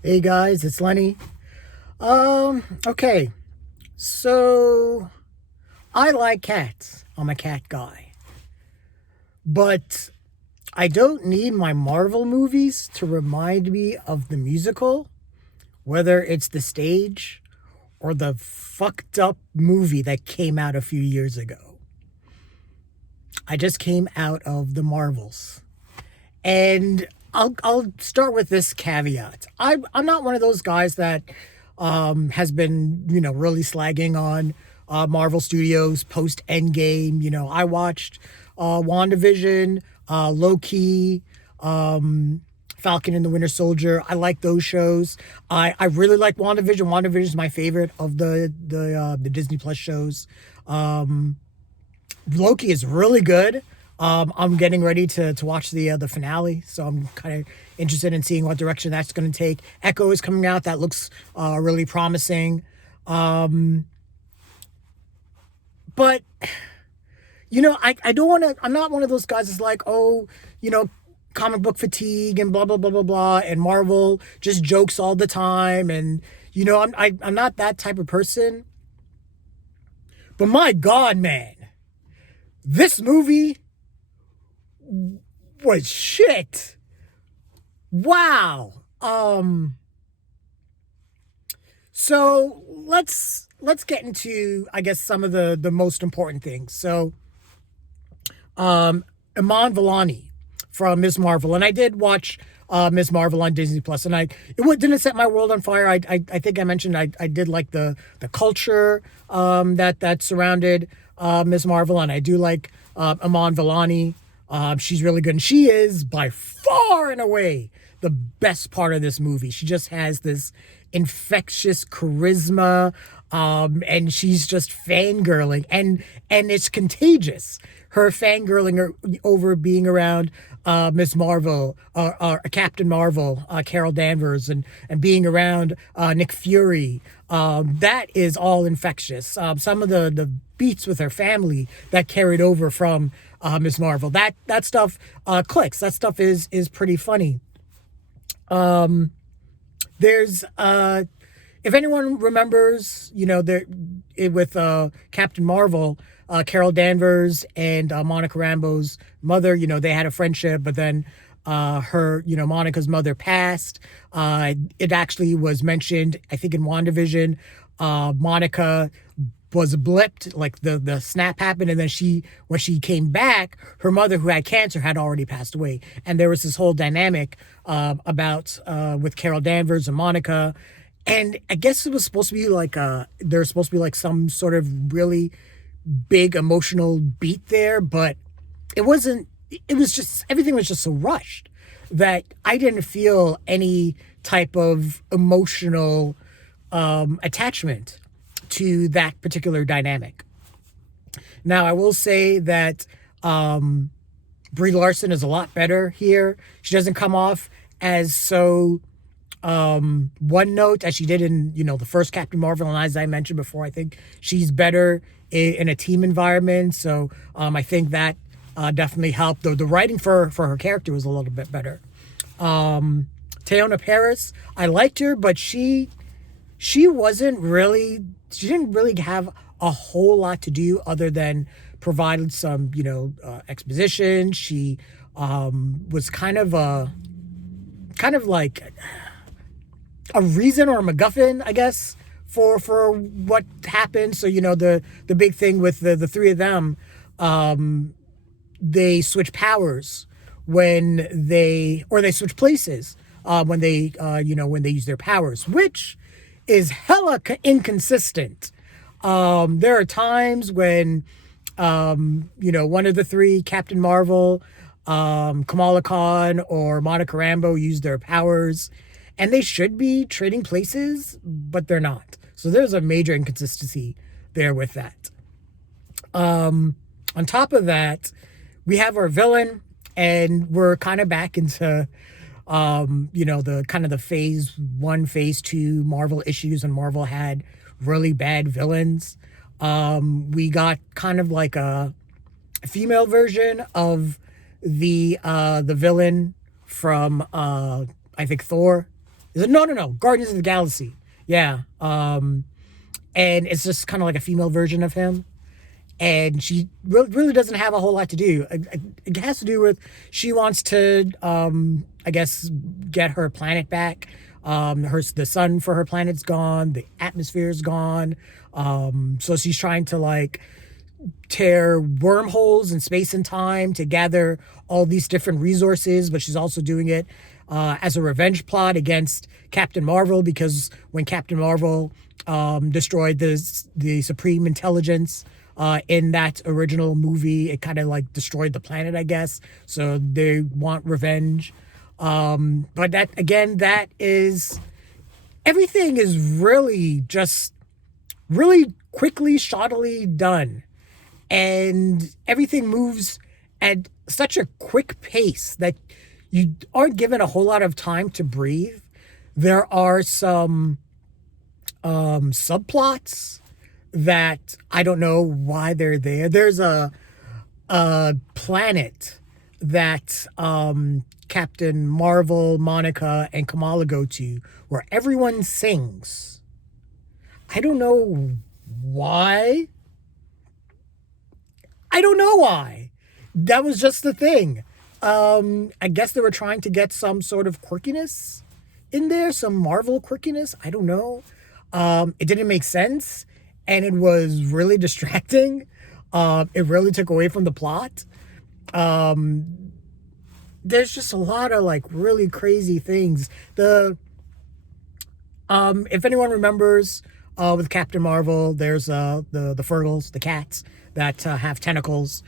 Hey guys, it's Lenny. Okay. So I like cats. I'm a cat guy. But I don't need my Marvel movies to remind me of the musical, whether it's the stage or the fucked up movie that came out a few years ago. I just came out of the Marvels. And I'll start with this caveat. I'm not one of those guys that has been, really slagging on Marvel Studios post Endgame. I watched WandaVision, Loki, Falcon and the Winter Soldier. I like those shows. I really like WandaVision. WandaVision is my favorite of the Disney Plus shows. Loki is really good. I'm getting ready to watch the finale, so I'm kind of interested in seeing what direction that's going to take. Echo is coming out. That looks really promising. But I don't want to. I'm not one of those guys that's like, oh, comic book fatigue and blah blah blah blah blah, and Marvel just jokes all the time, and I'm not that type of person. But my God, man, this movie was shit. Wow. So let's get into, I guess, some of the most important things. So Iman Volani from Ms. Marvel, and I did watch Ms. Marvel on Disney Plus, and didn't set my world on fire. I think I mentioned I did like the culture that surrounded Ms. Marvel, and I do like Iman Volani. She's really good, and she is by far and away the best part of this movie. She just has this infectious charisma, and she's just fangirling, and it's contagious. Her fangirling over being around Miss Marvel, Captain Marvel, Carol Danvers, and being around Nick Fury. That is all infectious. Some of the beats with her family that carried over from Miss Marvel. That stuff clicks. That stuff is pretty funny. There's if anyone remembers, there with Captain Marvel, Carol Danvers and Monica Rambeau's mother, they had a friendship, but then her, Monica's mother passed. It actually was mentioned, I think, in WandaVision. Monica was blipped, like the snap happened, and then when she came back, her mother, who had cancer, had already passed away, and there was this whole dynamic about with Carol Danvers and Monica, and I guess it was supposed to be like there's supposed to be like some sort of really big emotional beat there, but it wasn't. It was just, everything was just so rushed that I didn't feel any type of emotional attachment to that particular dynamic. Now, I will say that Brie Larson is a lot better here. She doesn't come off as so one note as she did in, the first Captain Marvel, and as I mentioned before, I think she's better in a team environment. So I think that definitely helped. Though the writing for her character was a little bit better. Teyonah Parris, I liked her, but she didn't really have a whole lot to do other than provide some, exposition. She was kind of like a reason or a MacGuffin, I guess, for what happened. So, the big thing with the three of them, they switch powers when they switch places when they use their powers, which is hella inconsistent. There are times when one of the three, Captain Marvel, Kamala Khan, or Monica Rambeau, use their powers, and they should be trading places, but they're not. So there's a major inconsistency there with that. On top of that, we have our villain, and we're kind of back into the kind of the phase 1, phase 2 Marvel issues, and Marvel had really bad villains. We got kind of like a female version of the villain from I think Thor. Is it? No, no, no. Guardians of the Galaxy. Yeah. And it's just kind of like a female version of him. And she really doesn't have a whole lot to do. It has to do with she wants to, I guess, get her planet back. The sun for her planet's gone. The atmosphere's gone. So she's trying to like tear wormholes in space and time to gather all these different resources, but she's also doing it as a revenge plot against Captain Marvel, because when Captain Marvel destroyed the Supreme Intelligence in that original movie, it kind of like destroyed the planet, I guess. So they want revenge. But that, again, that is, everything is really just really quickly, shoddily done. And everything moves at such a quick pace that you aren't given a whole lot of time to breathe. There are some subplots that I don't know why they're there. There's a planet that Captain Marvel, Monica, and Kamala go to where everyone sings. I don't know why. I don't know why. That was just the thing. I guess they were trying to get some sort of quirkiness in there, some Marvel quirkiness. I don't know. It didn't make sense, and it was really distracting. It really took away from the plot. There's just a lot of like really crazy things. If anyone remembers, with Captain Marvel, there's the Fergals, the cats that have tentacles.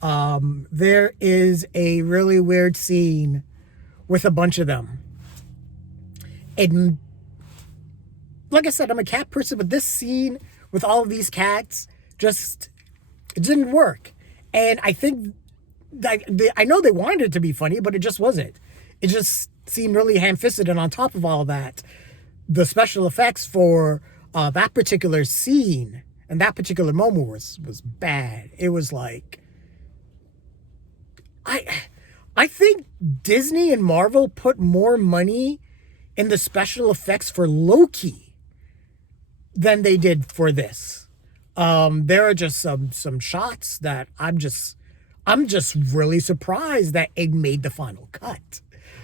There is a really weird scene with a bunch of them. And like I said, I'm a cat person, but this scene with all of these cats just, it didn't work. And I think I know they wanted it to be funny, but it just wasn't. It just seemed really ham-fisted. And on top of all of that, the special effects for that particular scene and that particular moment was bad. It was like, I think Disney and Marvel put more money in the special effects for Loki than they did for this. There are just some shots that I'm just really surprised that it made the final cut,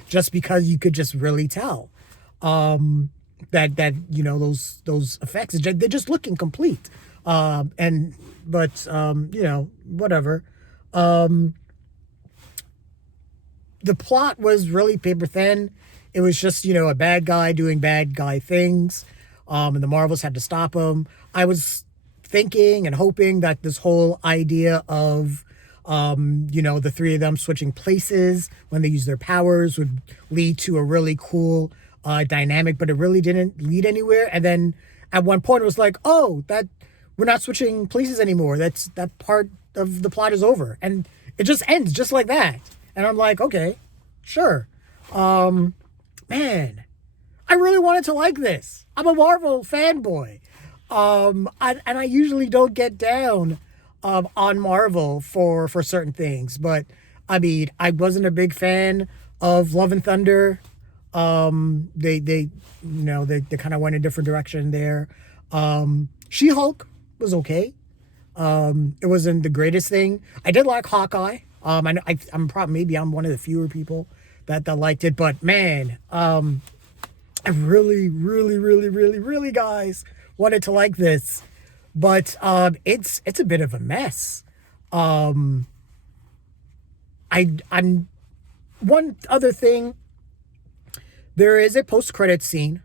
just because you could just really tell that you know those effects, they just look incomplete. But you know, whatever. The plot was really paper thin. It was just, you know, a bad guy doing bad guy things, and the Marvels had to stop him. I was thinking and hoping that this whole idea of, you know, the three of them switching places when they use their powers would lead to a really cool dynamic, but it really didn't lead anywhere. And then at one point it was like, oh, that we're not switching places anymore. That part of the plot is over, and it just ends just like that. And I'm like, okay, sure. Man, I really wanted to like this. I'm a Marvel fanboy. And I usually don't get down on Marvel for certain things. But, I mean, I wasn't a big fan of Love and Thunder. They kind of went a different direction there. She-Hulk was okay. It wasn't the greatest thing. I did like Hawkeye. I'm probably, maybe I'm one of the fewer people that liked it, but man, I really, really, really, really, really, guys, wanted to like this, but it's a bit of a mess. I'm one other thing. There is a post-credit scene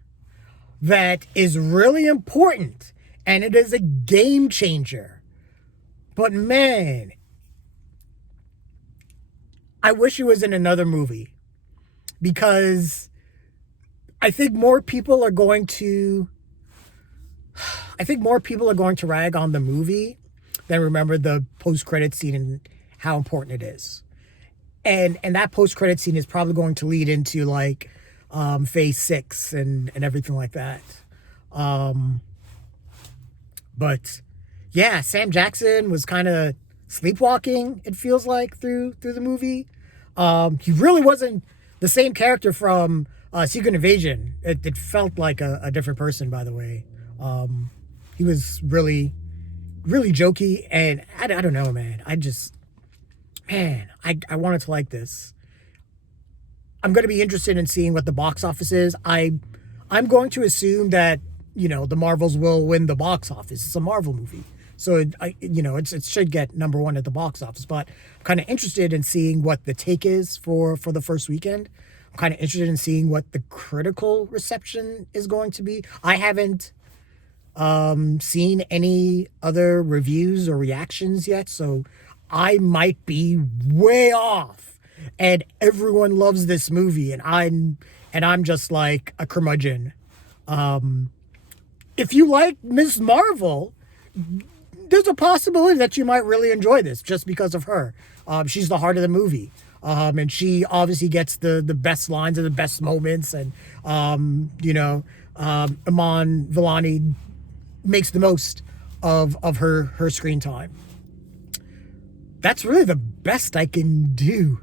that is really important, and it is a game changer. But man, I wish it was in another movie, because I think more people are going to rag on the movie than remember the post-credit scene and how important it is. And that post-credit scene is probably going to lead into like phase 6 and everything like that. But yeah, Sam Jackson was kind of sleepwalking, it feels like, through the movie. He really wasn't the same character from Secret Invasion, it felt like a different person, by the way. He was really, really jokey, and I don't know, man. I wanted to like this. I'm going to be interested in seeing what the box office is. I'm going to assume that, the Marvels will win the box office. It's a Marvel movie. So, it should get number one at the box office. But I'm kind of interested in seeing what the take is for the first weekend. I'm kind of interested in seeing what the critical reception is going to be. I haven't seen any other reviews or reactions yet, so I might be way off. And everyone loves this movie, and I'm just like a curmudgeon. If you like Ms. Marvel, there's a possibility that you might really enjoy this just because of her. She's the heart of the movie. And she obviously gets the best lines and the best moments. And, Iman Volani makes the most of her screen time. That's really the best I can do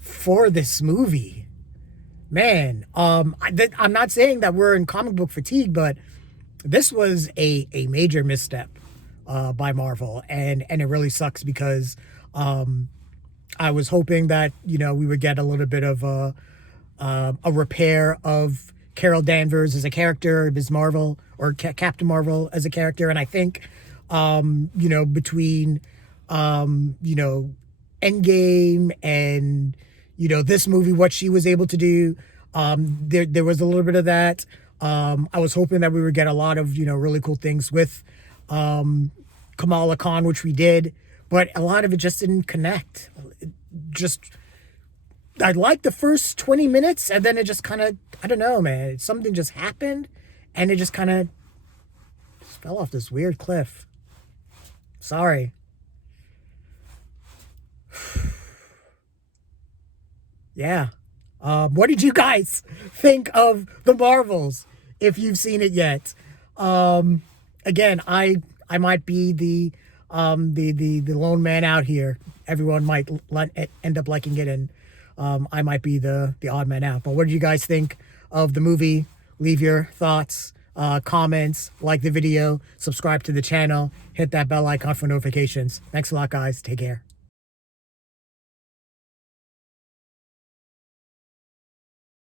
for this movie. Man, I'm not saying that we're in comic book fatigue, but this was a major misstep by Marvel, and it really sucks because I was hoping that we would get a little bit of a repair of Carol Danvers as a character, Ms. Marvel or Captain Marvel as a character, and I think between Endgame and this movie, what she was able to do, there was a little bit of that. I was hoping that we would get a lot of really cool things with Kamala Khan, which we did, but a lot of it just didn't connect. I liked the first 20 minutes, and then it just kind of, I don't know, man. Something just happened, and it just kind of fell off this weird cliff. Sorry. Yeah. What did you guys think of the Marvels, if you've seen it yet? Again, I might be the lone man out here. Everyone might end up liking it, and I might be the odd man out. But what did you guys think of the movie? Leave your thoughts, comments, like the video, subscribe to the channel, hit that bell icon for notifications. Thanks a lot, guys. Take care.